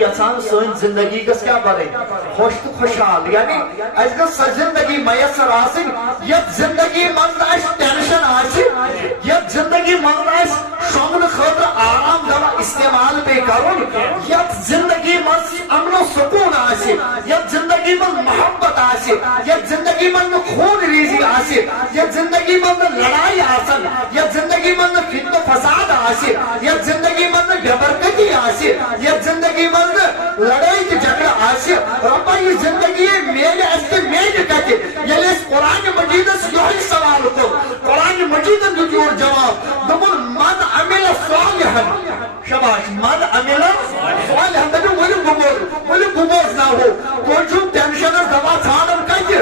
یژھان سٲنۍ زندگی گژھِ کیٛاہ بنٕنۍ خوش تہٕ خوشحال یعنی اَسہِ گٔژھ سۄ زندگی میسر آسٕنۍ یتھ زندگی منٛز نہٕ اَسہِ ٹینشن آسہِ یتھ زندگی منٛز نہٕ اَسہِ شۄنٛگنہٕ خٲطرٕ آرام دوا استعمال پیٚیہِ کرُن یتھ زندگی منٛز امن و سکوٗن آسہِ یتھ زندگی منٛز محبت آسہِ یتھ زندگی منٛز نہٕ خوٗن ریٖزی آسہِ یتھ زندگی منٛز نہٕ لڑایہِ آسن یتھ زندگی منٛز نہٕ فتنہٕ فساد آسہِ یتھ زندگی منٛز نہٕ بے برکتی آسہِ یتھ زندگی منٛز نہٕ لڑٲے تہٕ جھگڑٕ آسہِ رۄبا یہِ زندگی میلہِ اَسہِ تہٕ میلہِ کتہِ ییٚلہِ أسۍ قرآنِ مجیٖدس یِہوٚے سوال کوٚر قرآنِ مجیٖدن دیُت یورٕ جواب دوٚپُن من عمل صالحن شاباش من عمل صالحن دپیو ؤلِو بہٕ بوزناوہو تُہۍ چھُو ٹینشنس دوا ژھانڈان کتہِ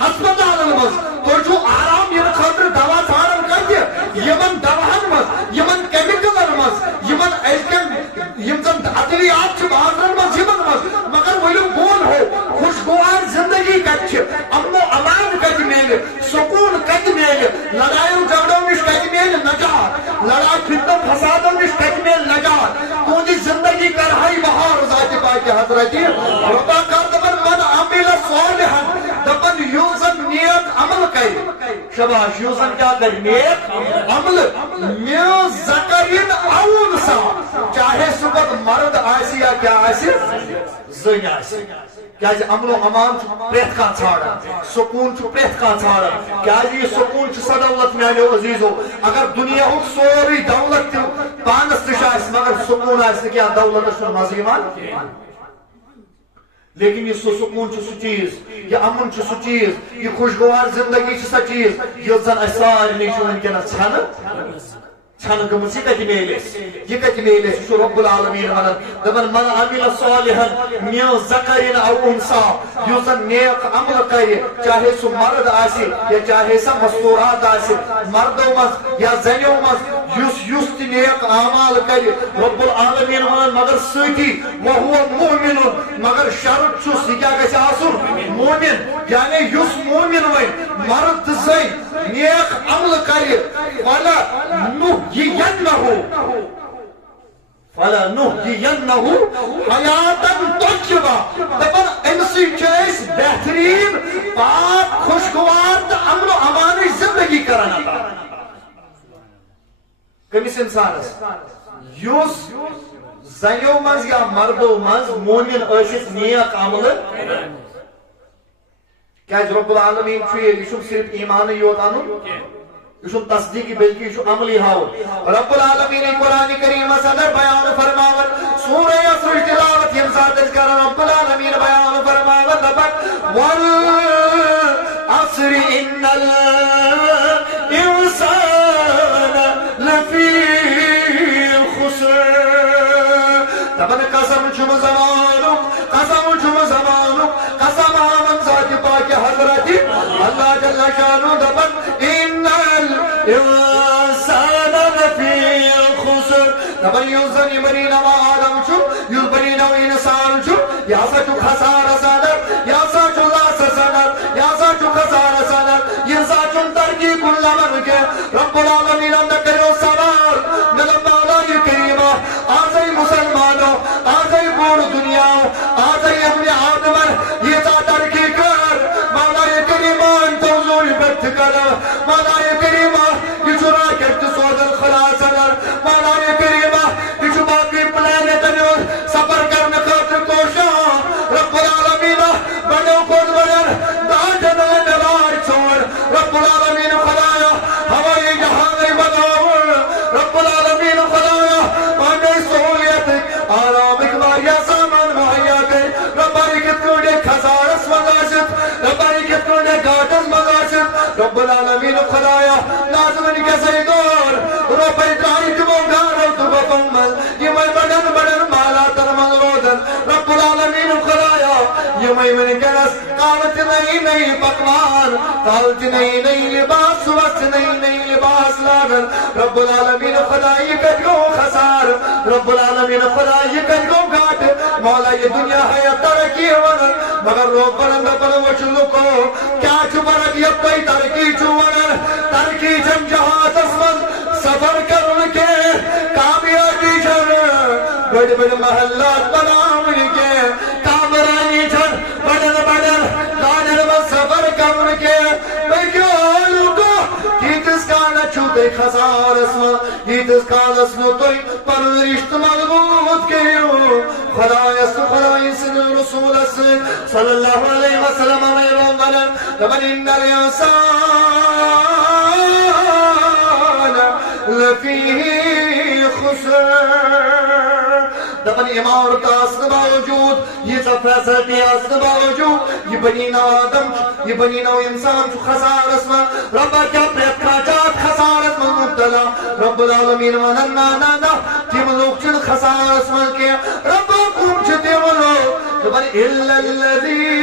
ہسپتالن منٛز تُہۍ چھُو آرام یِنہٕ خٲطرٕ دوا ژھانڈان کتہِ یِمن دواہن منٛز یِمن کیمِکلن منٛز یِمن أزکٮ۪ن یِم زن ادوِیات چھِ بازرن منٛز یِمن منٛز مگر ؤلِو بہٕ ونہو خوشگوار زندگی کتہِ چھِ امن و امان کتہِ میلہِ سکوٗن کتہِ میلہِ لڑایو جھگڑو نِش کتہِ میلہِ نجات لڑاے فتنو فسادو نِش کتہِ میلہِ نجات تُہنٛدِ زندگی کرہاے بہار ذاتِ پاکہِ حضرتہِ رۄبا کر دپن من عمل صالحن دپن یُس زن نیک عمل کرِ شاباش یُس زن کیٛاہ کرِ نیک عمل من ذکرٍ او انثى چاہے سُہ پتہٕ مرد آسہِ یا کیٛاہ آسہِ زٔنۍ آسہِ کیٛازِ امن و امان چھُ پرٛٮ۪تھ کانٛہہ ژھانڈان سکوٗن چھُ پرٛٮ۪تھ کانٛہہ ژھانڈان کیٛازِ یہِ سکوٗن چھُ سۄ دولت میانیو عزیٖزو اگر دُنیاہُک سورُے دولت تہِ پانس نِش آسہِ مگر سکوٗن آسہِ نہٕ کینٛہہ دولتس چھُنہٕ مزٕ یِوان لیکن یہ سکون سہ چیز یہ امن سہ چیز یہ خوشگوار زندگی سہ چیز یس زن اس سارے ونکس چھن گمس یہ کتہ میل یہ رب العالمین ونان دپان من عمل صالحا من ذکر او انثى یس زن نیک عمل کر چاہے سہ مرد آسہِ یا چاہے سہ مستورات آسہِ مردو مز یا زنیو مز یس تہ نیک اعمال کر رب العالمین ونان مگر سۭتی وهو مؤمن مگر شرط چھُس یہ کیا گژھِ آسُن مومن یعنی یس مومن ون مرد تہ زٔنۍ نیک عمل کر فَلَنُحْيِيَنَّهُ حَيَاتًا طَيِّبَةً دپن امہِ سۭتۍ چھِ أسۍ بہترین پاک خوشگوار تہٕ امن و امانٕچ زندگی کران عطا کٔمِس انسانس یُس زنیو منٛز یا مردو منٛز مومن ٲسِتھ نیک عمل کیٛازِ رب العالمیٖن چھُ یہِ چھُنہٕ صرف ایمانٕے یوت انُن یہ تصدیقی بلکہ یہ عملی ہاؤ رب العالمین قرآن کریم اندر بیان فرماون سورہ یسر تلاوت یم ساتھ کر رب العالمین بیان فرماون دپن والعصر ان الانسان لفی خسر دپن قسم چھم زمانو قسم آمن ذات پاک حضرت اللہ جل شانو دپن الانسان لفی خسر دپن یُس زن یہِ بنی نو آدم چھُ یُس بنی نو انسان چھُ یہِ ہسا چھُ خسارٕ صدر یہِ ہسا چھُ لاس صدر یہِ ہسا چھُ خسارٕ صدر یہِ ہسا چھُنہٕ ترقی کُن لبن کینٛہہ رب العالمین مےٚ کٔرِو سوال مےٚ دوٚپ مولا کریٖما آزے مسلمانو آزے بوڑ دنیا آزے ابن آدمن ییٖژاہ ترقی کر مولا کریٖما توزوٗ بٔتھِ کر مولا کریٖما یہ چھُ راکٹ تہِ سوزان خدا صدر مولا کریٖما یہ چھُ باقی پلینٹن ہُنٛد سفر کرنہٕ خٲطرٕ کوشان رب العالمیٖن بڑیو کھۄتہٕ بڑٮ۪ن داجن ہٕنٛدۍ راے ژھونٛڈ رب العالمیٖن خدایا ہوٲیی جہازٕے بناوُن رب العالمیٖن خدایا پننہِ سہوٗلیتٕکۍ آرامٕکۍ واریاہ سامان مہیا کٔرۍ ربا یہِ کِتھ کٔنۍ ہیٚکہِ خسارس منٛز ٲسِتھ ربا یہِ کِتھ کٔنۍ ہیٚکہِ گاٹس منٛز ٲسِتھ رب العالمیٖن خدایا نازوٕنۍ گژھے دور رۄپے درٛایہِ تِمو گارو تہٕ گۄپن منٛز یِمے بڑٮ۪ن بڑٮ۪ن مالاتن منٛز روزن رب العالمیٖن خدایا یِمے ونکیٚنس کالہٕ تہِ نئی پکوان کالہٕ تہِ نئی لباس صُبحس تہِ نئی لباس لاگن رب العالمیٖن خدا یہِ کتہِ گوٚو خسار رب العالمیٖن خدا یہِ کتہِ گوٚو گاٹہٕ مولا یہِ دنیا ہے ترقی ونان مگر لوگ ونان دپان وٕچھ لُکو کیٛاہ چھُ فرق یتھ تۄہہِ ترقی چھُو ونان ترقی چھنہٕ جہازس منٛز سفر کرُن کینٛہہ کامیابی چھنہٕ بٔڑۍ بٔڑۍ محلات بناوٕنۍ اسمہ یتس کالس نوتوی پر رشت مضبوط کریو خدایست خدایست رسول صلی اللہ علیہ وسلم میرون ونن دبن ان الانسان لفی خسر دبن امارت آسن باوجود یہ سب فیصلتی آسن باوجود یہ بنی نو آدم یہ بنی نو انسان چو خسار اسما ربا کیا پریتراجات خسار اسما مبتلا رب العالمین ونن نانا تیم لوگ چن خسار اسما کیا ربا کم چھ تیم لوگ دبن إلا الذین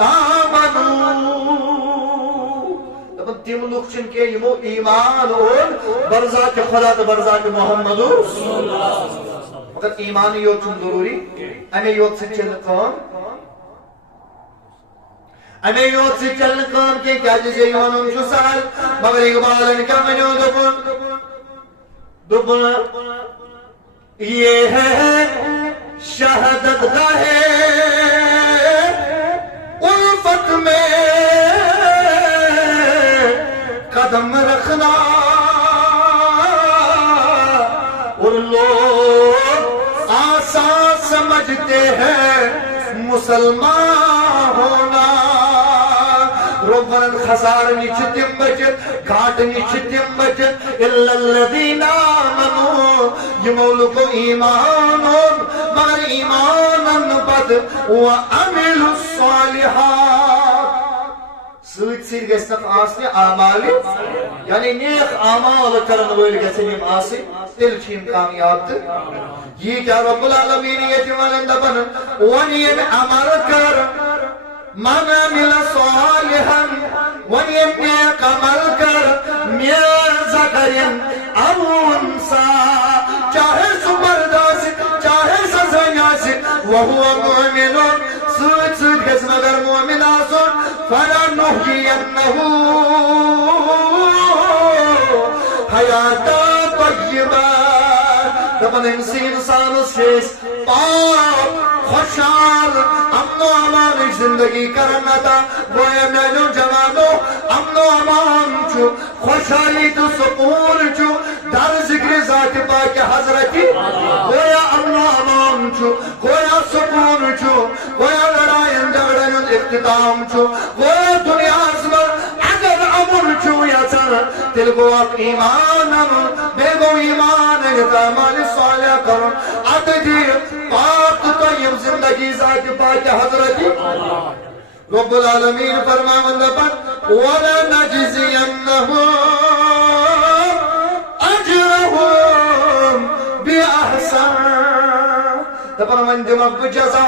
آمنوا دبن تیم لوگ چن کے یمو ایمان اور برزات خدا تو برزات محمد مگر ایمان یوت چن ضروری امی یوت سے چلن کام امی یوت سے چلن کام کے کیا جسے ایمان چو سال مگر اقبالن کیا منو دبن یہ ہے شہادت گاہ الفت میں قدم رکھنا اور لوگ آسان سمجھتے ہیں مسلمان ہونا روبن خسار نیچ تم بچت گھاٹ نیچ تم بچت الا الذین آمنوا یہ مولک ایمان مگر ایمان بد وعملوا الصالحات سوچ سیر گسنت آسنی آمال یعنی نیک آمال کرن ویل گسنیم آسی تل چیم کامیاب تر یہ کیا رب العالمین یہ جوانن دبن ونیم عمل کر من عمل صالحا ونیم نیک عمل کر من ذکر او انسا چاہے سبرداس چاہے سزنیاس وہو مؤمن سوچ سوچ گس مگر مؤمن آسن فلنحیینہو حیاتا طیبہ دبن انسان شیس پاک خوشحال امن و امان زندگی کرنا تا گویا میلو جوانو امن و امان چو خوشحالی تو سکون چو در ذکر ذات پاک حضرتی گویا امن و امان چو گویا سکون چو گویا لڑائن جگڑن اختتام چو گویا دنیا ازمر اگر امن چو یا سر دل کو اک ایمانم بے گو ایمان اعمال صالح کرن عددی پاک طیب زندگی ذات پاک حضرتی رب العالمین فرماوند پر وَلَنَجْزِيَنَّهُمْ أَجْرَهُمْ بِأَحْسَنِ دپن ون دمک جزا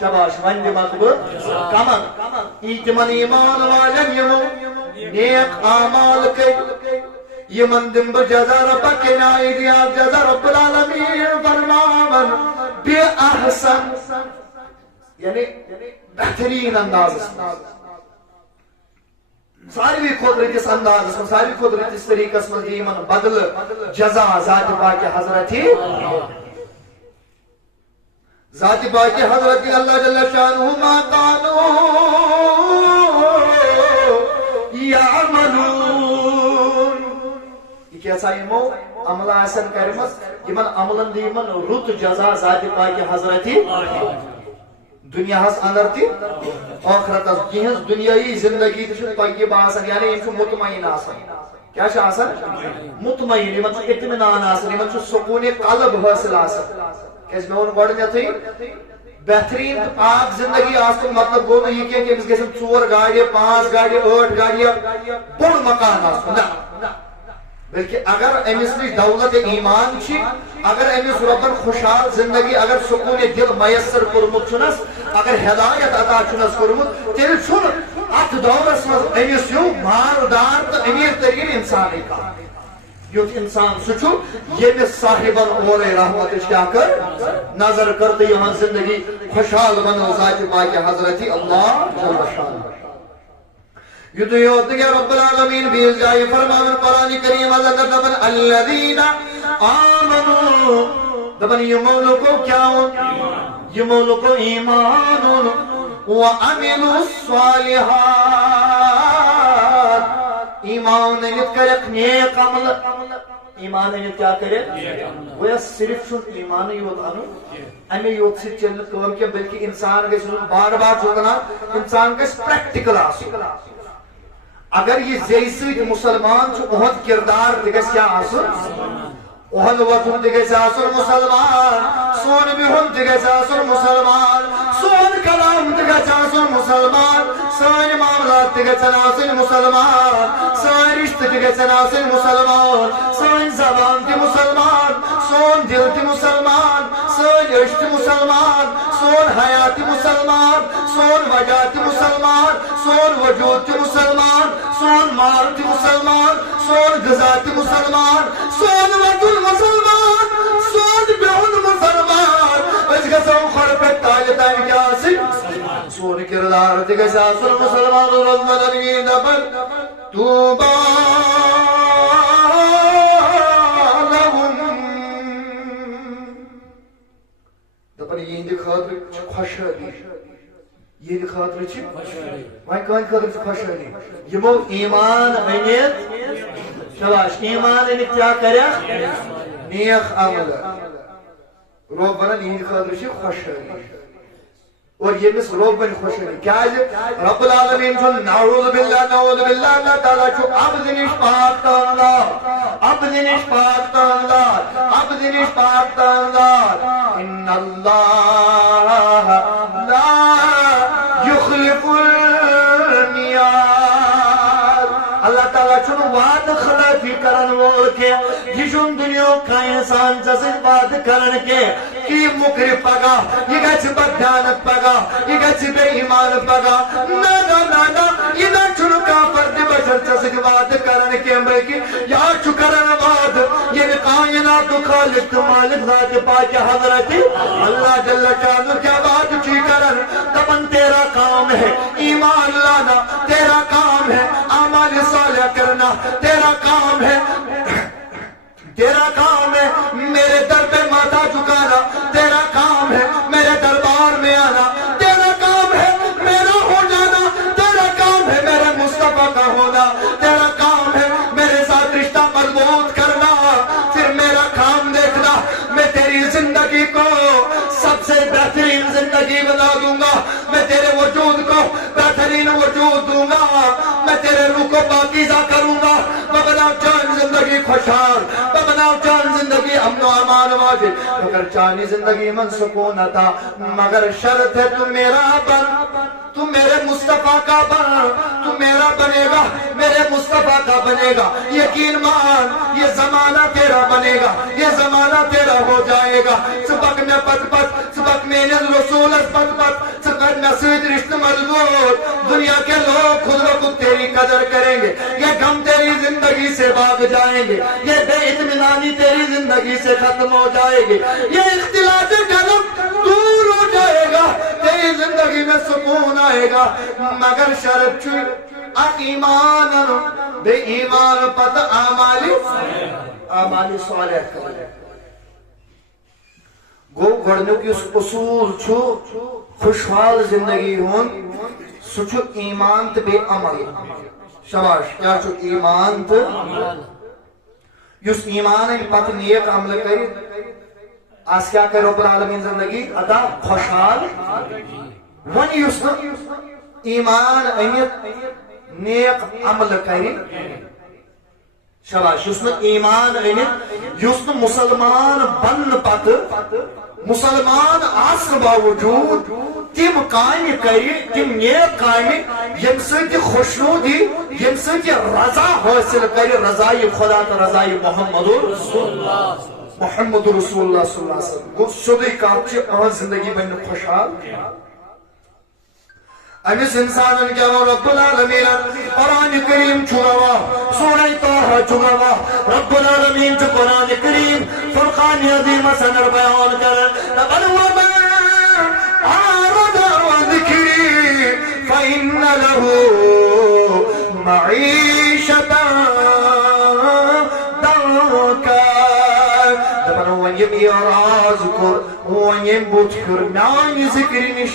شباش ون دمک کمن ایتمن ایمان والن یمو نیک اعمال کئی یمن دم جزا رب کے نائدی آپ جزا رب العالمین فرماون بے احسن یعنی بہترین انداز ساروی قدرت انداز ساروی قدرت اس طریقہ من یمن بدل جزا ذات پاک حضرتی ذات پاک حضرتی اللہ جل شانہ ما قانو یعملون یہ کیسا یمو عمل آسن کرمت یمن عملن دیمن رت جزا ذات پاک حضرتی دنیا ہس اندر تی آخرت اس کینس دنیای زندگی تشن طیب آسن یعنی انچو مطمئن آسن کیا چھ آسن مطمئن یمن اطمینان آسن یمن چھ سکون قلب حاصل آسن کیس میں ان گوڑن جاتی بہترین پاک زندگی آسن مطلب گو میں یہ کہ امس گسن 4 گاڑی 5 گاڑی 8 گاڑی بڑ مکان آسن نا بلکہ اگر امس نش دولت ایمان چھ اگر امس ربن خوشحال زندگی اگر سکون دل میسر کورمت چھنس اگر ہدایت عطا چھنس کورمت تیل چھن ات دورس مز امس یو مالدار تو امیر ترین انسان کا یوت انسان سچو یمس صاحبن اور رحمت کیا کر نظر کرتے یہاں زندگی خوشحال بنو ذات پاک حضرتی اللہ جل شانہ یدیوت کے رب العالمین بیل جائے فرمان قرآن کریم اللہ دبن الذین آمنوا دبن یہ مولکو کیا ہوں یہ مولکو ایمان وعملوا الصالحات ایمان انت کرک نیک عمل ایمان انت کیا کرک وہ صرف چھ ایمان یوت انو امی یوت سے چل کام کیا بلکہ انسان گژھِ بار بار چوکنا انسان گژھِ پریکٹیکل آسن اگر یہ زی سۭتۍ مسلمان چھ اہد کردار تہ گژھِ کیا آسن اہد وطن تہ گژھِ آسن مسلمان سون بہن تہ گژھِ آسن مسلمان سون کلام تہ گژھِ آسن مسلمان سٲنۍ معاملات تہ گژھن آسن مسلمان سٲنۍ رشتہٕ تہ گژھن آسن مسلمان سٲنۍ زبان تہ مسلمان سون دل تہ مسلمان سٲنۍ أچھ تہ مسلمان سون حیا تہ مسلمان سون وجہ تہ مسلمان سون وجود تہ مسلمان سون مال تہ مسلمان سون غذا تہ مسلمان سون وطن مسلمان سون بہن مسلمان أسۍ گژھو کھۄرٕ پٮ۪ٹھ تالہِ تانۍ کیٛاہ آسٕنۍ سون کردار تہ گژھِ آسُن مسلمان رحمتن دپن طوبى لهم دپن یہندِ خٲطرٕ چھِ خۄشحٲلی یہندِ خٲطرٕ چھِ وۄنۍ کٕہٕنٛدِ خٲطرٕ چھِ خۄشحٲلی یمو ایمان أنِتھ شاباش ایمان أنِتھ کیٛاہ کریکھ نیک عمل رب ونان یہندِ خٲطرٕ چھِ خۄشحٲلی اور یمس رب ون خوشحالی کیازِ رب العالمین چھُ نعوذ باللہ اللہ تعالیٰ چھُ عبد نش پاک تانلار عبد نش پاک تانلار عبد نش پاک تانلار ان اللہ لا یخلف المیعاد اللہ تعالیٰ چھُنہٕ وعدٕ خلافی کرن وول کینٛہہ یہ چھُنہٕ دُنیاہُک کانٛہہ انسان ژےٚ سۭتۍ وعدٕ کران کینٛہہ کہ یہ مکر پگاہ یہ گژھِ بدیانت پگاہ یہ گژھِ بے ایمان پگاہ نہ یہ نہ چھُنہٕ کانٛہہ فرد بشر ژےٚ سۭتۍ وعدٕ کران کینٛہہ بلکہ یا چھُ کران وعدٕ ییٚمہِ کائناتُک خالق تہٕ مالک ذات پاک حضرت اللہ جل شانہ کیا وعدٕ چھُ کران دپان تیرا کام ہے ایمان لانا تیرا کام ہے اعمال صالح کرنا تیرا کام ہے میرے در پہ ماتھا جھکانا تیرا کام ہے میرے دربار میں آنا تیرا کام ہے میرا ہو جانا تیرا کام ہے میرے مصطفیٰ کا ہونا تیرا کام ہے میرے ساتھ رشتہ مضبوط کرنا پھر میرا کام دیکھنا میں تیری زندگی کو سب سے بہترین زندگی بنا دوں گا میں تیرے وجود کو بہترین وجود دوں گا میں تیرے روح کو پاکیزہ کروں گا میں بنا جان زندگی خوشحال بناو چان زندگی امن و امان واجب مگر چانی زندگی من سکون عطا مگر شرط ہے تو میرا بن تو میرے مصطفیٰ کا بن تو میرا بنے گا میرے مصطفیٰ کا بنے گا یقین مان یہ زمانہ تیرا بنے گا یہ زمانہ تیرا ہو جائے گا سبق میں پت پت سبق میں رسول پت پت سبق میں سید رشت مضبوط دنیا کے لوگ خود بخود تیری قدر کریں گے یہ غم تیری زندگی سے بھاگ جائیں گے یہ بے اطمینانی تیری زندگی سے ختم ہو جائے گی یہ اختلاف قلب دور ہو جائے گا تیری زندگی میں سکون آئے گا مگر شرط چھو ایمان بے ایمان پتہ اعمال صالح کرے گو گھڑنیو اس اصول چھو خوشحال زندگی ہون سو چھو ایمان تے بے عمل شباش کیا چھو ایمان تے یس ایمان پتہ نیک عمل کری آس کیا کرے رب العالمین زندگی ادا خوشحال ون یس ایمان انیت نیک عمل کری شباش یس ایمان انیت یس مسلمان بن پتہ مسلمان آسن باوجود تم کام کری تم نیک کام یم سۭتۍ خوشنودی یم سۭتۍ رضا حاصل کری رضائی خدا تو رضائی محمد رسول اللہ صلی اللہ علیہ وسلم گو سیودے کتھ چھ اہن زندگی بن خوشحال امس انسان کیا رب العالمین قرآن کریم چھوا سورہ طه چھوا رب العالمین چھ قرآن کریم فرقان عظیم سنر بیان کرن بل وما عارض وذکری فإن له معیشتا ضنکا دپن ونیم اعراض کر ونیم بوت کر میانی ذکر نش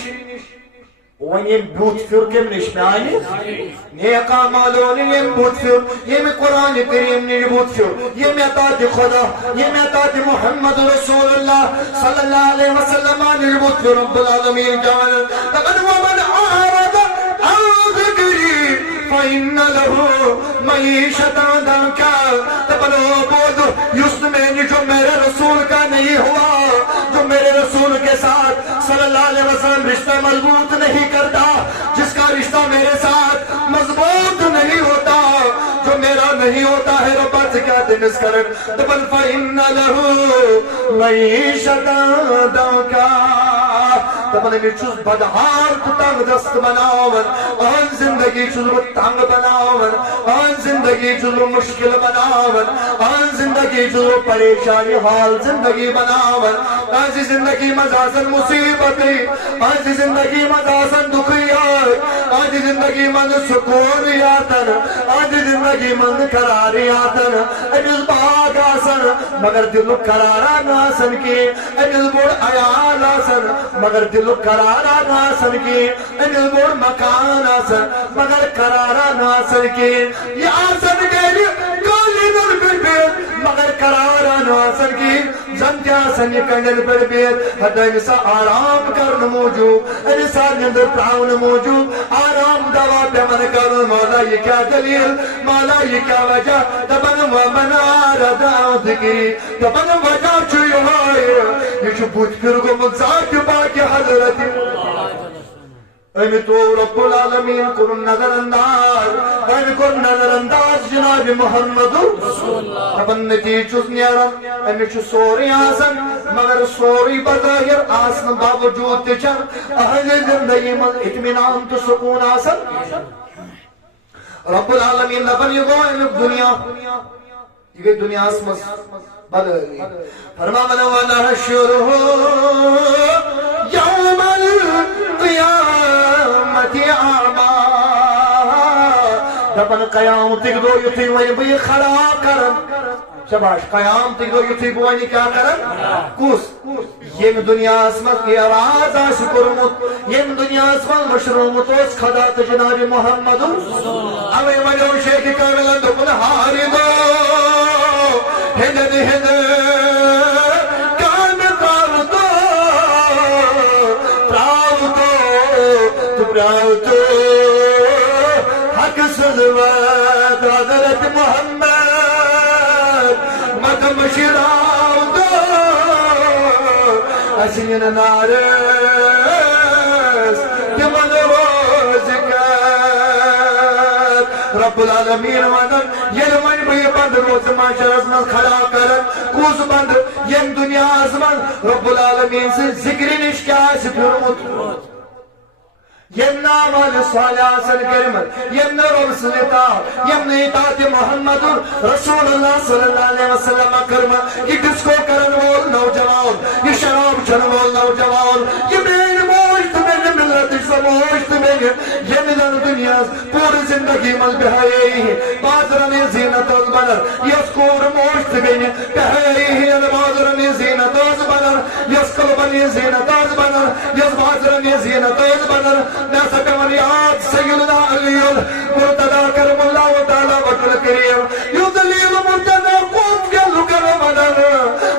ون یم بوت پھر کم نش میانہ نیک اعمالو یم بوت پھر یم قرآن کریم نش بوت پھر یم اطاعت خدا یم اطاعت محمد رسول اللہ صلی اللہ علیہ وسلم نش بوت پھر رب العالمین جان لقد ومن اعرض عن ذکری فإن له معیشت ضنکا تبلو بود یسن میں جو میرے رسول کا نہیں ہوا جو میرے رسول کے ساتھ صلی اللہ علیہ وسلم رشتہ مضبوط نہیں کرتا جس کا رشتہ میرے ساتھ مضبوط نہیں ہوتا جو میرا نہیں ہوتا ہے رب سے کیا دنس کرن تبل فإن له معیشت ضنکا تبل میں چوز بدہار تو تنگ دست بناون آن زندگی چوز تنگ بناون آن زندگی چوز مشکل بناون آن زندگی چوز پریشانی حال زندگی بناون آن زندگی مزاسن مصیبتی آن زندگی مزاسن دکھیات آن زندگی من سکونیاتن آن زندگی من قراریاتن امیز باغ آسن مگر دل قرارا ناسن کی امیز بوڑ عیال آسن مگر دل قرارا ناسن کی امیز بوڑ مکان آسن مگر قرارا ناسن کی یہ آسن گیلی کالی نر پر بیت مگر قرارا ناسن کی زنتی آسن یہ کنڈن پر بیت حتی انسا آرام کرن موجود انسا نندر پراؤن موجود آرام دوا پہ من کرن مولا یہ کیا دلیل مولا یہ کیا وجہ تبن ومن آرد عن ذکری تبن وجہ چوئی ہوئے یہ چو بوت پھر کو مزاق باقی حضرت امی تو رب العالمین کن نظر انداز امی کن نظر انداز جناب محمد تبن نتی چوز نیرن امی چو سوری آسن مگر سوری بظاہر آسن باوجود تچن اہل زندگی من اطمینان تو سکون آسن رب العالمین لبن یہ گو امی دنیا یہ دنیا اسمس بلغی فرما من ونحشره یوم القیامت اعما دبن قیامت دو یتی وین بی خڑا کرن شباش قیامت دو یتی بوانی کیا کرن کس یم دنیا اسمت کی آراز آش کرمت یم دنیا اسمت مشرومت اس خدا تجناب محمد اوے مجھو شیخ کاملن دکن ہاری دو ہدد ہدد کام پراو دو تو پراو تو حق سزوات حضرت محمد مدم شراو دو اسین نارس تمن روزکت رب العالمین ونن یہ من بھی بند روز معاشر ازمن کھڑا کرن کوز بند یم دنیا ازمن رب العالمین سے ذکر نشکا سپرمت یم نام صالح سن کرمت یم رب سنتا یم اطاعت محمد رسول اللہ صلی اللہ علیہ وسلم کرمت یہ ڈسکو کرن وول نوجوان یہ شراب چن وول نوجوان یہ میری موشت میں ملت سموشت میں یہ ملن دنیا پوری زندگی مل بہائی بازرن زینت از بنر یسکور موشت میں بہائی بازرن زینت از بنر یسکلبن زینت از بنر یس بازرن زینت از بنر ناسا کمانیات سیدنا علی مرتضی کرم اللہ تعالی وجل کریم یدلیل مرتضی کوف کے لکر بدن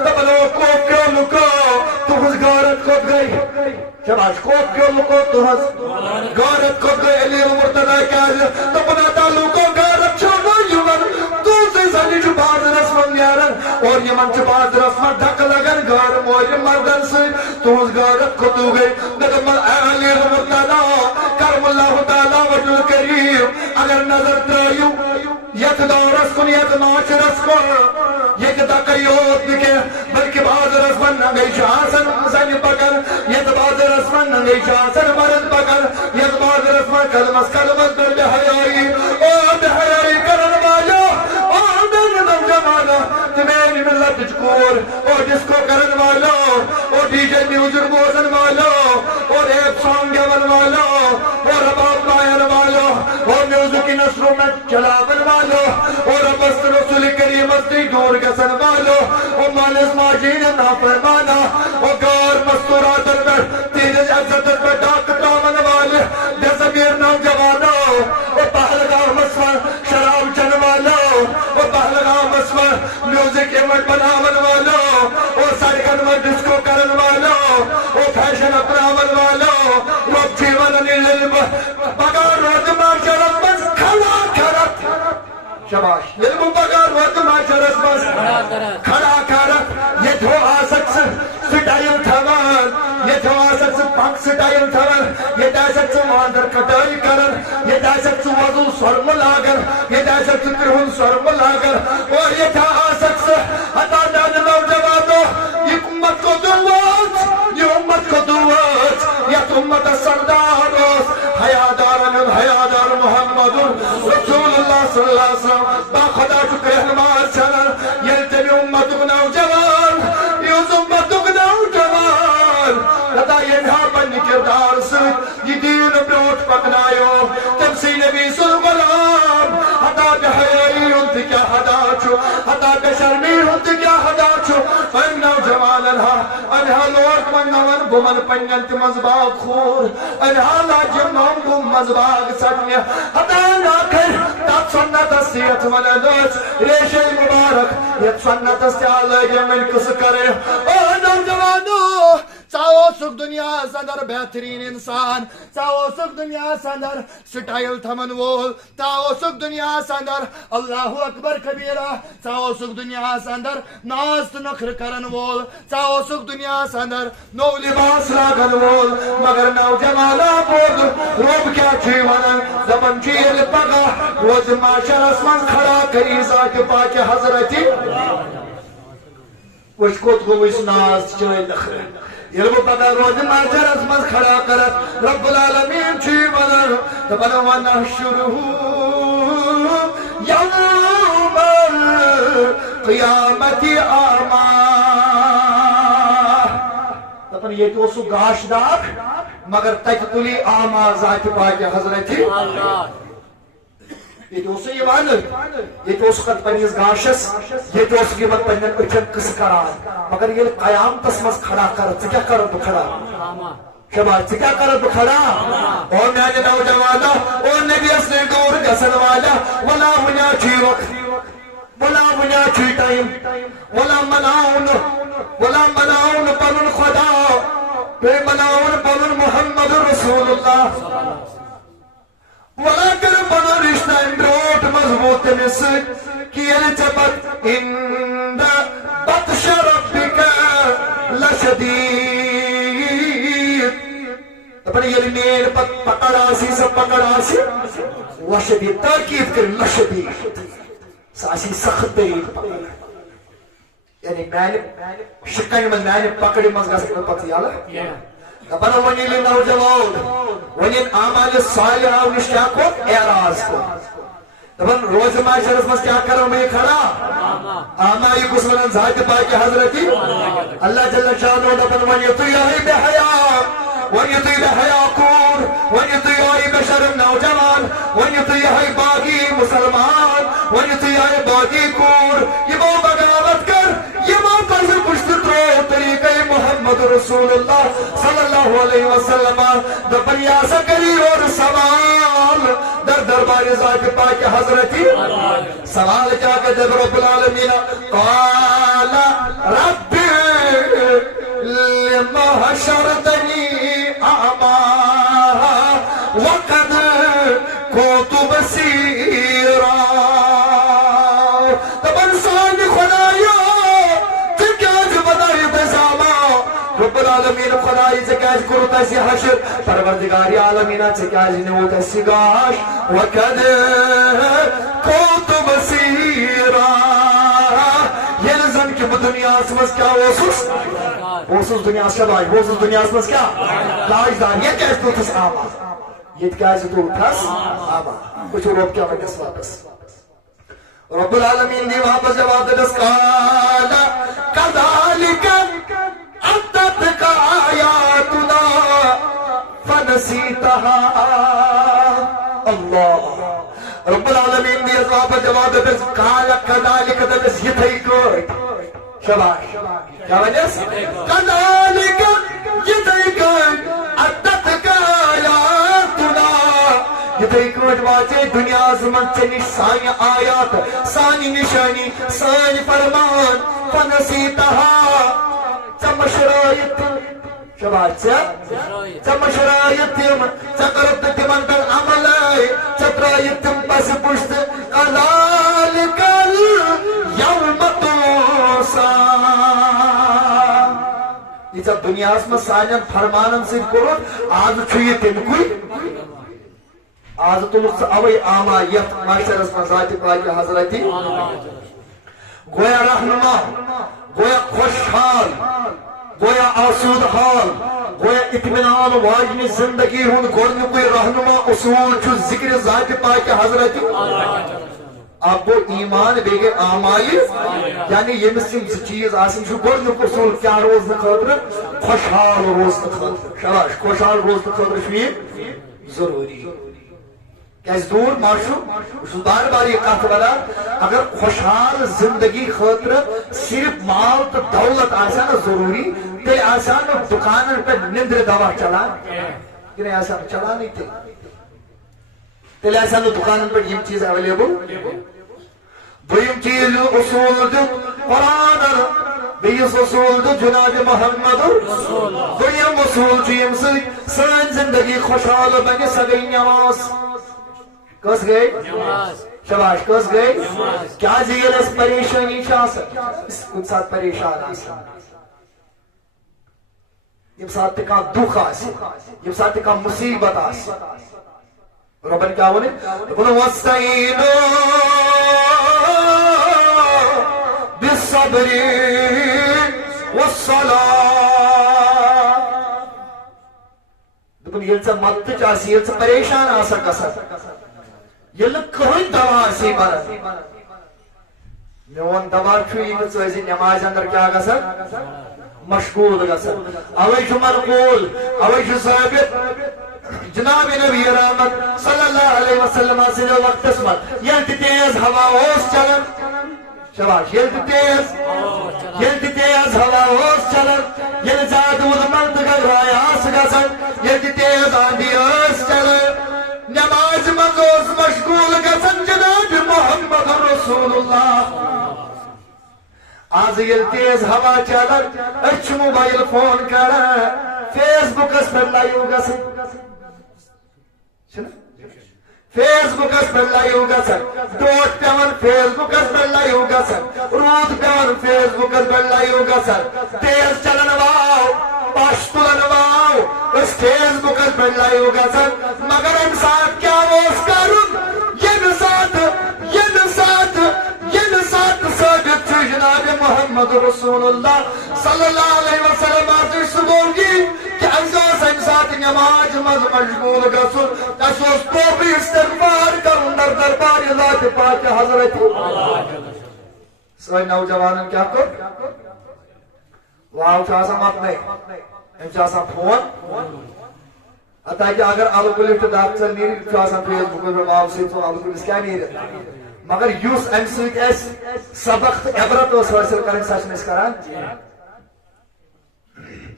تبلو کوف کے لکو تو ہز غارت کھود گئی شباش کوف کے لکو تو ہز غارت کھود گئی علی مرتضی کیا تبنا تعلقو غارت چھوڑو یمن تو سے زنی جو باز رسمن نیارن اور یمن جو باز رسمن ڈھک لگن غار موج مردن سے تو ہز غارت کھود گئی نگم علی مرتضی کرم اللہ تعالی وجل کریم اگر نظر ترائیو یک دورس کن یک معاشرس کن یک دقیوت نکے بلکہ باز رسمن نگئی شاسن زنی پکر یک باز رسمن نگئی شاسن مرد پکر یک باز رسمن کلمس کلمس در بحیائی او بحیائی کرن واجو او بین جمالا تمہیں ملت جکور او ڈسکو کرن والا او ڈی جے میوزک بوزن والا اور ایک سانگ گون والا اور رباب گائن والا اور میوزک انسٹرومنٹ چلاون والا اور بست رسول کریم استی دور گسن والا اور مالس ماجین نافرمانا اور گار مستورات پر تیز عزت پر ڈاک تاون والے شباش علم بغیر وقت معاشرس بس کھڑا کرت یہ تو آسک سٹائل تھوان یہ تو آسک پنک سٹائل تھوان یہ داسک واندر کٹائی کرن یہ داسک وضو سرم لاگر یہ داسک کرہن سرم لاگر اور یہ تھا آسک حتا دان نوجوانو یہ امت کو دوات یہ امت کو دوات یہ امت سردار حیادار محمد رسول اللہ صلی اللہ علیہ وسلم با خدا چک رہنمار چنن یہ تبی امت کو نوجوان یہ امت کو نوجوان حتا یہ نہا بن کردار سے یہ دین بروٹ پکنایو تم سی نبی سل غلام حتا بحیائی انت کیا حدا چھو حتا بشرمی انت کیا حدا چھو ان نوجوان انہا لوٹ من نون بمن پنگنت مزباغ خور انہا لاجم نوم بم مزباغ سکنیا حتا ناکر تات سنت سیت من دوچ ریش مبارک یہ سنت سیال لگے من کس کرے او نوجوانو چاہو سکھ دنیا سندر بہترین انسان چاہو سکھ دنیا سندر سٹائل تھمن وول چاہو سکھ دنیا سندر اللہ اکبر کبیرہ چاہو سکھ دنیا سندر ناز نخر کرن وول چاہو سکھ دنیا سندر نو لباس لاگن وول مگر نوجوانا بود روب کیا چی ونن زبن چیل پگا روز معاشر اسمان کھڑا کری ذات پاک حضرتی وش کوت گو اس ناز چوئے نخر علم پتہ روز معاشر اسمان کھڑا کرت رب العالمین چی ونن تبن ونحشرہ یوم القیامت آما تبن یہ تو سو گاش دار مگر تک تلی آما ذات پاک حضرتی یہ تو سو یوان یہ تو سو قد پنیز گاشس یہ تو سو قیمت پنین اچھن کس کران مگر یہ قیام تسمز کھڑا کرت کیا کرت کھڑا شباش کیا کرت کھڑا اور میانے نوجوانا اور نبی اصلی دور گسن والا ولا ونیا چی وقت ولا ونیا چی ٹائم ولا مناؤن پنن خدا پھر مناؤن پنن محمد رسول اللہ ولیکن پنن رشتہ اندروٹ مضبوط نس کیل چپت اند بطش ربک لشدید اپنے یہ میر پکڑ آسی سب پکڑ آسی لشدید تاکید کر لشدید ساسی سخت ترین پکڑ یعنی میں شکن من میں پکڑی مزگا سکتا پتہ یالا دپن ونی لی نوجوان ونی اعمال صالحہ نشیا کو اعراض کو دپن روز معاشرس مز کیا کرو میں کھڑا آما یہ کس ونن ذات پاک حضرتی اللہ جل شانہ دپن ونی تو یہی بے حیا ونی تو بے حیا کور ونی تو یہی بشر نوجوان ونی تو یہی باغی مسلمان ونی تو یہی باغی کور یہ وہ بغاوت کر یہ وہ قرض پشت ترو طریقہ محمد رسول اللہ صلی اللہ علیہ وسلم دپن یا سکری اور سوال در دربار ذات پاک حضرتی سوال کیا کہ جب رب العالمین قال رب لما حشرتنی اعما وقد كنت بصيرا دپن سوال خدایا تکیاج بدائی بزاما رب العالمین خدای تکیاج کرتا سی حشر پروردگاری عالمین تکیاج نوتا سی گاش وقد كنت بصيرا یلزم کہ دنیا اسمس کیا اوسوس دنیا شبائی اوسوس دنیا اسمس کیا لاج دار یہ کیس تو تس آما یہ کیس تو تس آما کچھ رب کیا مجھس واپس رب العالمین نے واپس جواب دس قال كذلك أتتك آياتنا فنسيتها اللہ رب العالمین نے جواب دس قال كذلك دس یہ تھی کوئی شباش کیا وجہ كذلك یہ تھی کوئی أتتك آياتنا یہ تھی کوئی واچے دنیا زمن چنش سانی آیات سانی نشانی سانی فرمان فنسیتها چمشرائت شباش چمشرائت چکرت تمن در عمل چترائت پس پشت قلال یہ دنیا میں سان فرمانن سی کورت آج یہ تمکے آج تلک اوے آما یت معاشرس من ذات پاک حضرت گویا رہنما گویا خوشحال گویا آسود حال گویا اطمینان واجنی زندگی ہند گوڑنکوئی رہنما اصول چھو ذکر ذات پاک حضرت اب وہ ایمان بیگے آمائی یعنی یہ مسلم چیز آسن چھو گوڑنک اصول کیا روز خاطر خوشحال روز خاطر شباش خوشحال روز خاطر شوئی ضروری کیس دور معاشو بار بار یہ کہت بڑا اگر خوشحال زندگی خاطر صرف مال تو دولت آسان ضروری تے آسان دکانن پہ نندر دوا چلا کہ نہیں آسان چلا نہیں تھے تے آسان دکانن پہ یہ چیز اویلیبل دویم چیز اصول دو قرآن بیس اصول دو جناب محمد دویم اصول چیم سے سان زندگی خوشحال بنے سگئی نماز کس گئی شباش کس گئی کیا زیر اس پریشانی چاہتا کچھ ساتھ پریشان آسا یہ ساتھ کا دکھ آسا یہ ساتھ کا مصیبت آسا ربن کیا بولے بولو وَاسْتَعِينُوا بِالصَّبْرِ وَالصَّلَاةِ دکھن یہ سے مدد چاہسی یہ سے پریشان آسا کسا یہ لگ کوئی دوا سی بار میون دوا چھوئی کہ سویزی نماز اندر کیا گا سر مشغول گا سر اویش مرقول اویش ثابت جناب نبی رحمت صلی اللہ علیہ وسلم سے وقت اسمت یہ تیز ہوا ہوس چلن شباش یہ تیز ہوا ہوس چلن یہ زادود منتقل رائے آس گا سر یہ تیز آندھی ہوس چلن نماز منزوز مشغول گسن جناب محمد رسول اللہ آج یہ تیز ہوا چلن اچھ موبائل فون کرن فیس بک اس پر لائیو گسن فیس بک اس پر لائیو گسن ڈوٹ پیون فیس بک اس پر لائیو گسن رود پیون فیس بک اس پر لائیو گسن تیز چلن واو پاشتولن واو اس فیس بک اس پر لائیو گسن مگر انسان کیا وہ اس کرن یہ نسات ثابت چھو جناب محمد رسول اللہ صلی اللہ علیہ وسلم آتی سبوگی کہ انسان نماز مز مشغول گسن اسوس توبی استغفار کرن در دربار ذات پاک حضرت سوئی نوجوانن کیا کر واو چاہسا مت نہیں ان چاہسا فون اتا کہ اگر الکولفٹ داخل نہیں چاہسا فیس بک پر واو سے تو الکولفٹ کیا نہیں رہتا مگر یوس ام سویت ایس سبق عبرت اس حاصل کریں سچ میں اس کران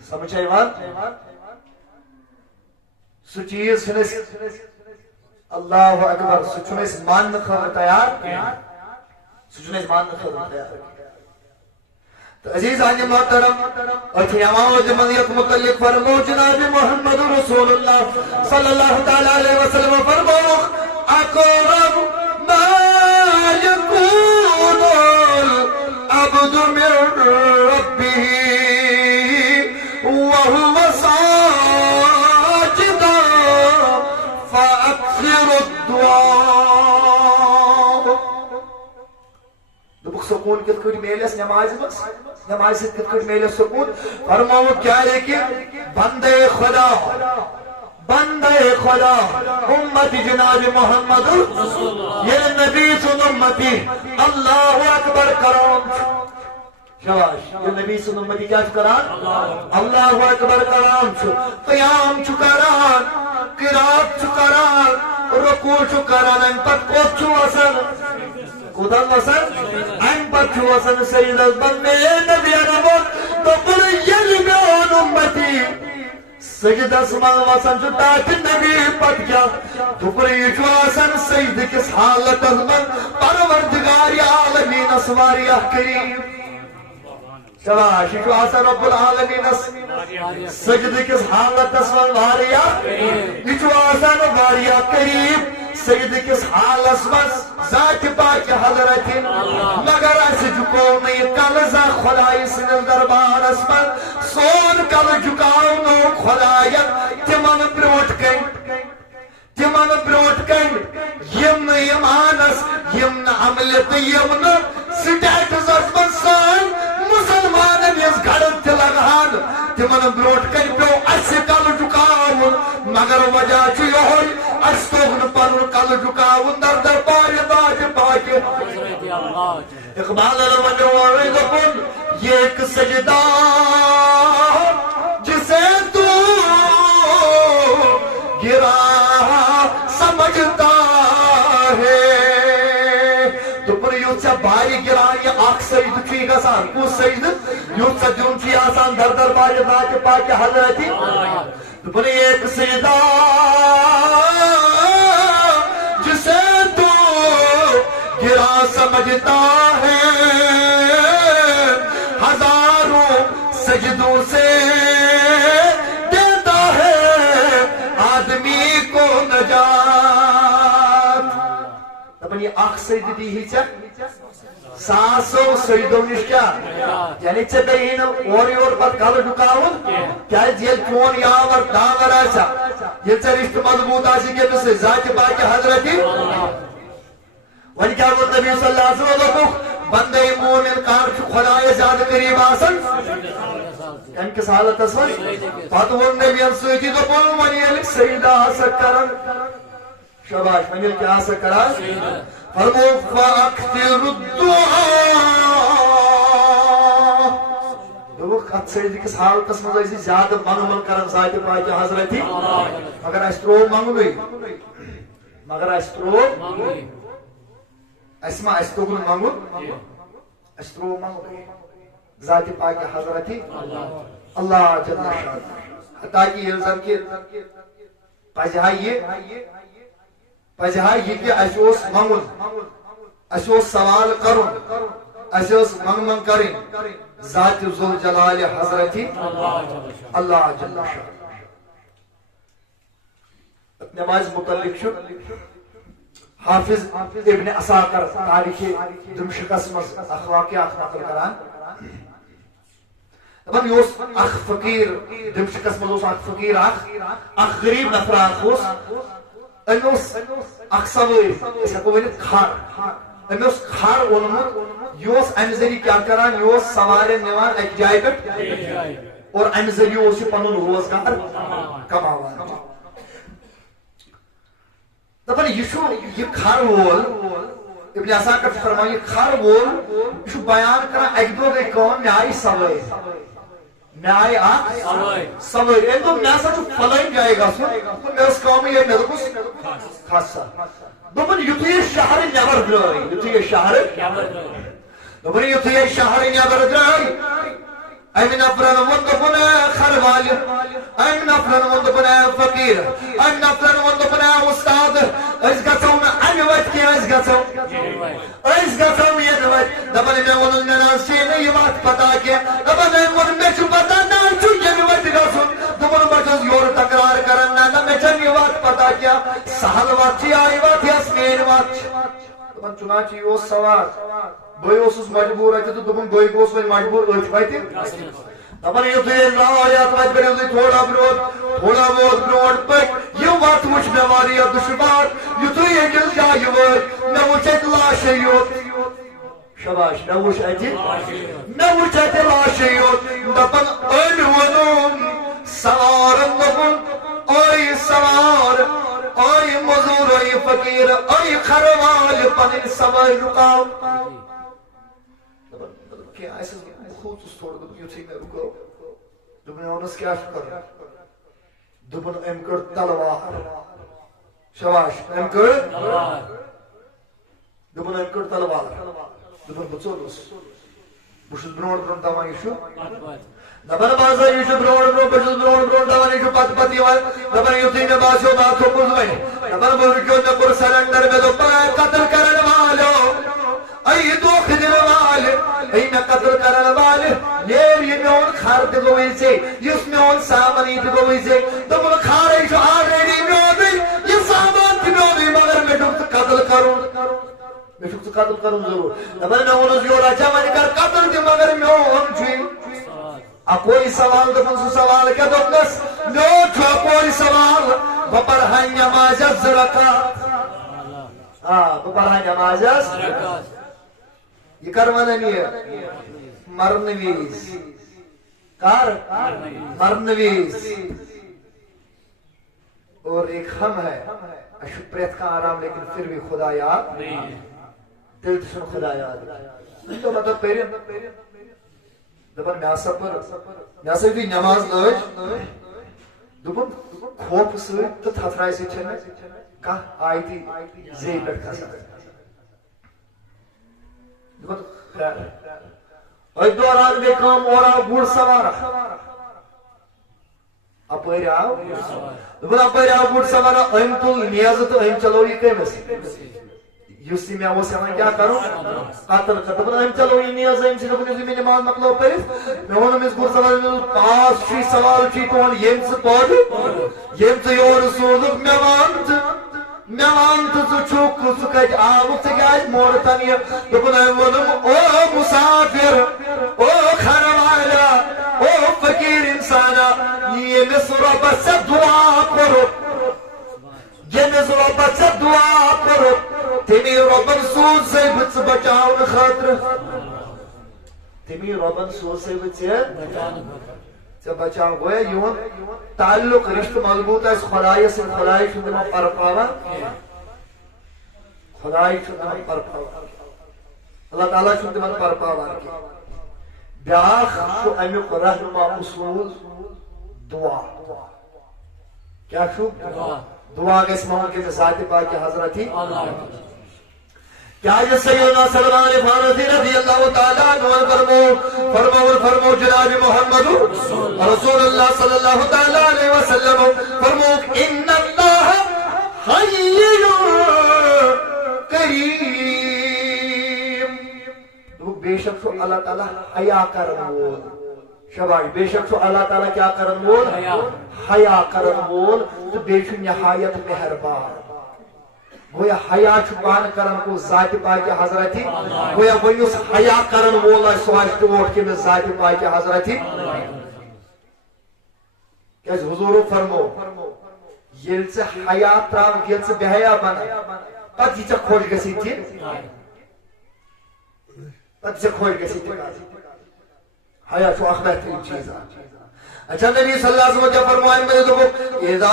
سمجھا ایمان سو چیز سنس اللہ اکبر سو چنس مان خبر تیار سو چنس مان خبر تیار تو عزیز آنی محترم اچھی امام جمعیت متعلق فرمو جناب محمد رسول اللہ صلی اللہ تعالیٰ علیہ وسلم فرمو اقرب ما يكون العبد من ربه وهو ساجدا فأكثر الدعاء دبک سکون کت کر میلس نماز سے کت کر میلس سکون فرماؤ کیا ہے کہ بندے خدا امت جناب محمد یہ نبی سن امتی اللہ اکبر کرام شباش یہ نبی سن امتی کیا چکران اللہ اکبر کرام قیام چکران قرات چکران رکوع چکران ان پر کوت چھو اثر کودن وسن ان پر چھو اثر سید البن میں نبی نبوت تو بلیل بیان امتی سجدہ سمان واسن جو تاج نبی پت کیا دپری جو آسن سید کس حالت ازمن پروردگار عالمین اسواری کریم شباش جو آسن رب العالمین سجد کس حالت اسواری جو آسن واری کریم سید کس حالس مز ذات پاک حضرت مگر اس جکو نہیں کلزا خدای سن دربارس مز سون کل جکاو نو خدایت تمن بروٹ کن یم ایمانس یم عمل یم سٹیٹس من سان مسلمان اس گھرت لگان تمن بروٹ کن پیو اس کل جکاو مگر وجہ یہ اس تو پن کل جکاو در دربار ذات پاک اقبال المنوری دپن یہ ایک سجدہ جسے تو گرا سمجھتا ہے تو پر یوت سے بھائی گران یہ آخ سجد چی گسان کو سجد یوت سے جن چی آسان در دربار ذات پاک حضرتی تو پر ایک سجدہ جسے تو گرا سمجھتا ہے ہزاروں سجدوں سے دیتا ہے آدمی کو نجات اپنی آنکھ سجدی ہی چک ساسو سجدوں نشکا یعنی چھ بہین اور پت کل ڈکاؤن کیا جیل چون یاور داور آسا یہ چھ رشت مضبوط آسی کے بس ذات پاک حضرتی ولی کیا وہ نبی صلی اللہ علیہ وسلم بندے مومن کار چھ خدای زیادہ قریب آسن ان کس حالت اسفل پاتون نبی انسویتی تو بول منی علیک سیدہ سکرن شباش منی علیک کیا سکرن فرمو فاکتر الدعا دو خط سیدی کس حالت اسفل ایسی زیادہ منو کرن ذات پاک حضرتی مگر اشترو منگوی مگر اشترو اسما استغل مانگو استرو مانگو ذات پاک حضرتی اللہ جل شان حتیٰ کی الزام کی پجہائی یہ کہ اسوس مانگن اسوس سوال کرن اسوس منگ کرن ذات ذل جلال حضرتی اللہ جل شان نماز متعلق شو حافظ ابن عساکر تاریخ دمشقس مز اخواقی اخ نقل کران دپان یہ اخ فقیر دمشقس مز اخ فقیر اخ غریب نفر اخ اخ سواری اس ہیکو ورنت کھر کھر اونمت یہ امہ ذریعہ کیا کران یہ سوارن نوان ایک جائے پہ اور امہ ذریعہ پن روزگار کماوان دپان یہ کھر وول ابن عساکر فرمان یہ کھر وول یہ بیان کران ایک دو گئی کون میں آئی سواری میں آئی سواری ایک دو میں ایسا جو فلائن جائے گا سن میں اس قومی یہ میں دکس خاصا دپان یتھی شہر نیبر درائی یتھی شہر دپان یتھی شہر نیبر درائی ایم نفرن وندپن خروال ایم نفرن وندپن فقیر ایم نفرن وندپن استاد اس گژھو امہ وت کی اس گژھو یہ وت دپان میں ون میں چھ یہ وت پتہ کی دپان میں چھ پتہ نا چھ یہ وت گژھن دپان بچس یور تکرار کرن نا میں چھ یہ وت پتہ کیا سہل وت آئی وت یس مین وت دپان چنانچہ یہ سوار بھائی اس مجبور ہے تو دپن بھائی گوس وۄنۍ مجبور أچھ وتہِ دپان یُتھُے آیات وتہِ پٮ۪ٹھ یُتھُے تھوڑا بہت برونٛٹھ پٔکۍ یہِ وتھ وٕچھ مےٚ واریاہ دُشوار یُتھُے أکِس جایہِ وٲتۍ مےٚ وٕچھ اَتہِ لاشے یوت شاباش مےٚ وٕچھ اَتہِ لاشے یوت دپان أمۍ ووٚنُن سوارن دوٚپُن أے سوار أے موٚزوٗر أے فقیٖر أے خروال پنٕنۍ سوٲرۍ رُکاو کیا ایسا خود اس تھوڑا دبن یوتھی میں رکو دبن اونس کیا کر دبن ام کر تلوار شاباش ام کر دبن ام کر تلوار دبن بچولوس بشد برون داوان یشو دبن بازا یشو برون بشد برون داوان یشو پت یوان دبن یوتھی میں باسو بات کو پوزویں دبن برکیو نپر سرنڈر میں دو قتل کرن والو ای دوخ دل وال ای میں قتل کرن وال یہ میون خار تہ گوئی سے یس میون سامان تہ گوئی سے دبن خار شو آلریڈی میون یہ سامان تہ میون مگر میں قتل کروں ضرور دپان میں وونس یور اچھا وۄنۍ کر قتل تہِ مگر میون چھُے اکوئی سوال دپان سُہ سوال کیٛاہ دوٚپنس میون چھُ اکوئی سوال بہٕ پرہا نٮ۪مازس 2 رکعت بہٕ پرہا نٮ۪مازس یہ کر ونان یہ مرن ویز کر مرن ویز اور ایک ہم ہے اچھا پریت کا آرام لیکن پھر بھی خدا یاد تیل تسن خدا یاد تو مطلب پیرین دپان میں ہسا دی نماز لج دپان خوف ست تو تھتھرائی ست چھنہ کانٛہہ آیتی زی پٮ۪ٹھ کھسان أتھۍ دوران گٔے کٲم اورٕ آو گُر سوارا اپٲرۍ آو دوٚپُن اپٲرۍ آو گُر سوارا أمۍ تُل نیزٕ تہٕ أمۍ چلو یہِ کٔمِس یُس یہِ مےٚ اوس ہٮ۪وان کیٛاہ کرُن قتل کر دوٚپُن أمۍ چلو یہِ نیزٕ أمۍ سٕے دوٚپُن یُتھُے مےٚ نٮ۪ماز مۄکلٲو پٔرِتھ مےٚ ووٚن أمِس گُر سوارس مےٚ دوٚپ پاس چھُے سوال چھُے تُہُنٛد ییٚمۍ ژٕ پٲدٕ ییٚمۍ ژٕ یورٕ سوٗزُکھ مےٚ وَن ژٕ ژٕ چھُکھ ژٕ کتہِ آوُکھ ژٕ کیٛازِ مورٕ تن یہِ دوٚپُن أمۍ ووٚنُم او مُسافِر او کھنہٕ والا او فقیٖر اِنسانا ییٚمِس رۄبس ژےٚ دُعا کوٚرُتھ ییٚمِس رۄبس ژےٚ دُعا کوٚرُتھ تٔمی رۄبن سوٗزے بہٕ ژٕ بچاونہٕ خٲطرٕ تٔمی رۄبن سوٗزے بہٕ ژےٚ بچاو گویا یون تعلق رشتہ مضبوط آس خدای سے خدای چھُ تِمن پرپاوان خدای چھُ تِمن پرپاوان اللہ تعالیٰ چھُ تِمن پرپاوان بیاکھ چھُ امیُک رہنما اصوٗل دعا کیٛاہ چھُ دعا گژھِ مانٛگٕنۍ ذاتِ پاکہِ حضرتی کیا یہ سیدنا سلمان فارسی رضی اللہ تعالیٰ عنہ فرمو جناب محمد رسول اللہ صلی اللہ تعالیٰ علیہ وسلم فرمو ان اللہ حی کریم بے شک چھو اللہ تعالیٰ حیا کرن وول شباش بے شک چھو اللہ تعالیٰ کیا کرن وول حیا کرن وول تو بے شک نہایت مہربان گویا حیا پان کرن کو ذات پاک حضرتی گویا ونیس حیا کرن وول سہ ٹوٹ کمس ذات پاک حضرتی کیاز حضور فرمو یل ژٕ حیا تراوکھ یل ژٕ بے حیا بنان پتہٕ یہِ ژےٚ خۄش گژھی تہِ پتہٕ ژےٚ خۄش گژھی تہِ حیا چھُ اکھ بہترین چیز اچھا نبی صلی اللہ علیہ وسلم کیا فرمایا میں نے دوپُکھ اذا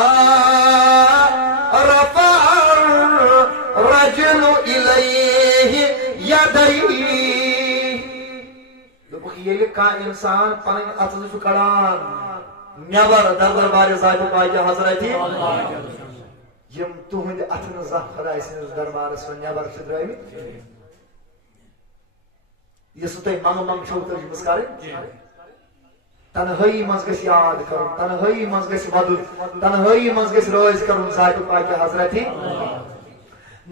رفع الرجل الیہ یدیہ دوپُکھ ییٚلہِ کانٛہہ انسان پنٕنۍ اتھہٕ چھُ کڑان نٮ۪بر دربارِ ذاتِ پاکہِ حضرتی یِم تُہنٛدِ اتھٕ نہٕ زانٛہہ خۄداے سٕنٛدِس دربارس منٛز نٮ۪بر چھِ درٛٲمٕتۍ یُس تۄہہِ منٛگہٕ چھُو تٔمِس کرٕنۍ تنہائی منٛز گژھِ یاد کرُن تنہائی منٛز گژھِ ودُن تنہائی منٛز گژھِ رٲضۍ کرُن ذاتِ پاکہِ حضرتی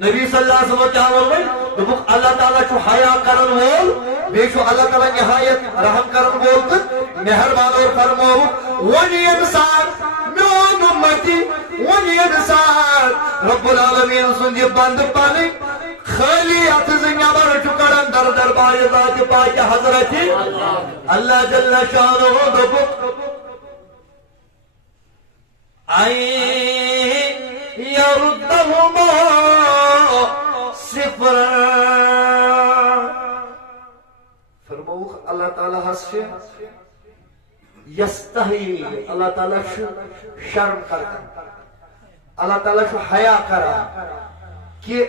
نبی صلی اللہ علیہ وسلم کیا ووٚن دوٚپُکھ اللہ تعالیٰ چھُ حیا کرن وول بیٚیہِ چھُ اللہ تعالیٰ نہایت رحم کرن وول تہٕ مہربان اور فرمووُکھ وۄنۍ ییٚمہِ ساتہٕ میون اُمتی وۄنۍ ییٚمہِ ساتہٕ رب العالمیٖن سُنٛد یہِ بنٛدٕ پنٕنۍ خالی اتھٕ زٕ نٮ۪بر چھُ کڑان دربارِ ذاتِ پاکہِ حضرتی اللہ جل شانہ دوٚپُکھ يردهما صفرا فرموخ اللہ تعالیٰ ہس یستحی اللہ تعالیٰ شرم کران اللہ تعالیٰ حیا کران کہ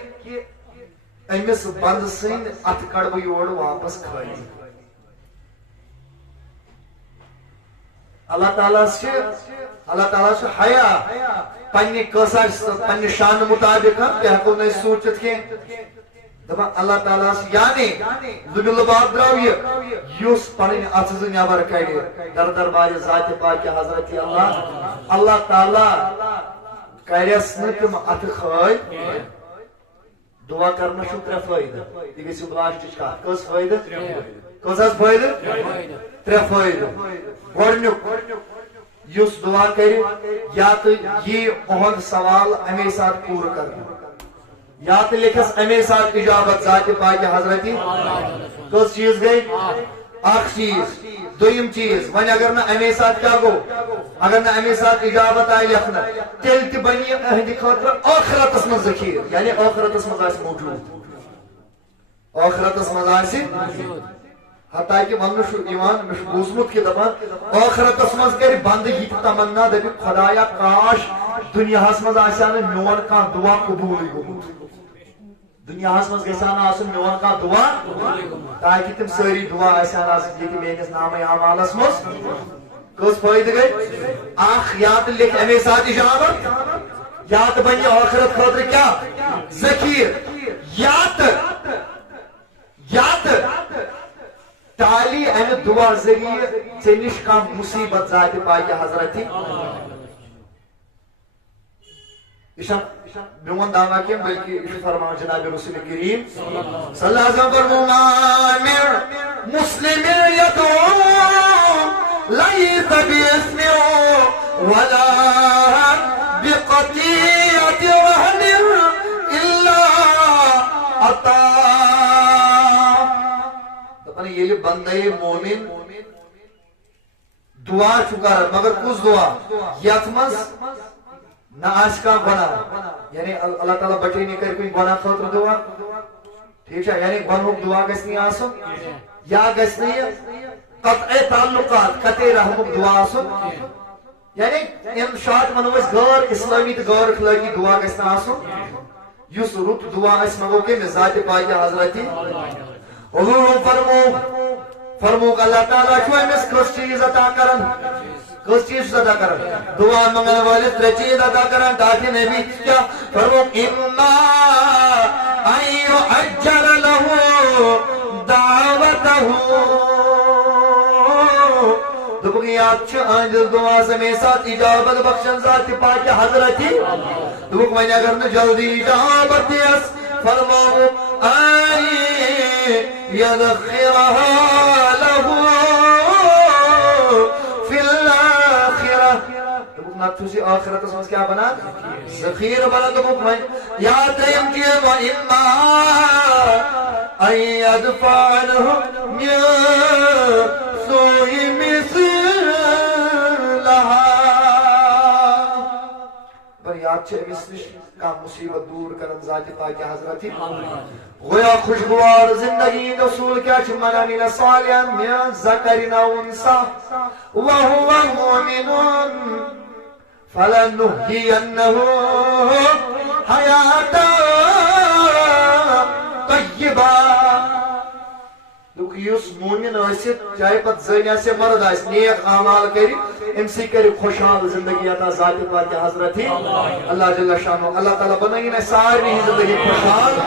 امس بند سند ات کڑ بہ یور واپس خالی اللہ تعالیٰ حیا پنہ قصص پنہ شان مطابق ہیکو نا سوچت کی دپان اللہ تعالیٰ یعنی لباب درو یہ پن اتھ زٕ نٮ۪بر کڑِ دربارِ ذاتِ پاکہِ حضرتی اللہ تعالیٰ کرس نہٕ تِم اتھٕ خٲلۍ دعا کرنا چھُ ترٛےٚ فٲیدٕ یہِ گٔژھِو لاسٹٕچ کتھ کٔژ فٲیدٕ کٔژ حظ فٲیدٕ ترٛےٚ فٲیدٕ گۄڈنیُک یُس دعا کرِ یا تو یہ اہد سوال امی ساتھ پور کرنا یا تو لکھس امی ساتھ اجابت ذات پاک حضرتی کس چیز گئی اخ چیز دویم چیز ون اگر نا امی ساتھ کیا گو اگر نا امی ساتھ اجابت آئی لکھنا تیل تی بنی اہدی خاطر آخرت اسم ذخیر یعنی آخرت اسم آسی موجود آخرت اسم آسی حتیٰ کہ ون ایمان مش بوزمت کہ دپان آخرت اسم کر بندگی تمنا دپی خدایا کاش دنیا مز آسان میون کان دعا قبول گومت دنیا مز گژھان آسن میون کان دعا تاکہ تم ساری دعا آسان آسن یہ میس نام اعمالس مز کس فائدہ گئی اخ یا تو لکھ امی ساتھ اجابت یا تو بنی آخرت خاطر کیا ذخیر یا تو تالی امہ دعا ذریعہ ژے نش کانٛہہ مصیبت ذات پاک حضرتی یہ میون دعویٰ کیا بلکہ یہ فرمان جناب رسول کریم صلی اللہ علیہ وسلم فرمایا من مسلم یدعو لیس باسم ولا بقطیعۃ رحم الا عطا یہ بندے مومن دعا چکر مگر کس دعا یت مز نہ آس کا گناہ یعنی اللہ تعالیٰ بچے نہیں کر کوئی گناہ خاطر دعا ٹھیک ہے یعنی گناہ دعا گژھِ نہیں آسن یا گژھِ نہیں قطع تعلقات قطع رحمک دعا آسن یعنی ان شاٹ ونو اس غیر اسلامی تو غیر اخلاقی دعا گژھِ نہ آسن یس رت دعا اس مگو کے ذات پاک حضرتی حضور فرمو کہ اللہ تعالیٰ چھو امس کس چیز عطا کرن کس چیز عطا کرن دعا منگنے والے ترے چیز عطا کرن تاکہ نبی کیا فرمو اما ان یعجل له دعوته دبک یاد چھ انجل دعا سمی ساتھ اجابت بخشن ذات پاک حضرتی دبک من اگر نہ جلدی اجابت دیس فرمو يذخرها له في الآخرة نتوسی آخرت اسمس کیا بنا ذخیر بنا دبک من یا تیم کیا وَإِمَّا أَن يَدْفَعَ عَنْهُ مِن سُوءِ مِثْلَهَا پر یاد چھے مثلش کا مصیبت دور کرن ذات پاک حضرتی گویا خوشگوار زندگی رسول کیا چھ من عمل صالحا من ذکر او انثى وهو مؤمن فلنحيينه حياة طيبة یس مومن ٲسِتھ چاہے پتہ زٔنۍ آسہِ مرد آسہِ نیک اعمال کری امسی کری خوشحال زندگی عطا ذات پاک حضرتی اللہ جل شانہ اللہ تعالیٰ بنائیں ساری زندگی خوشحال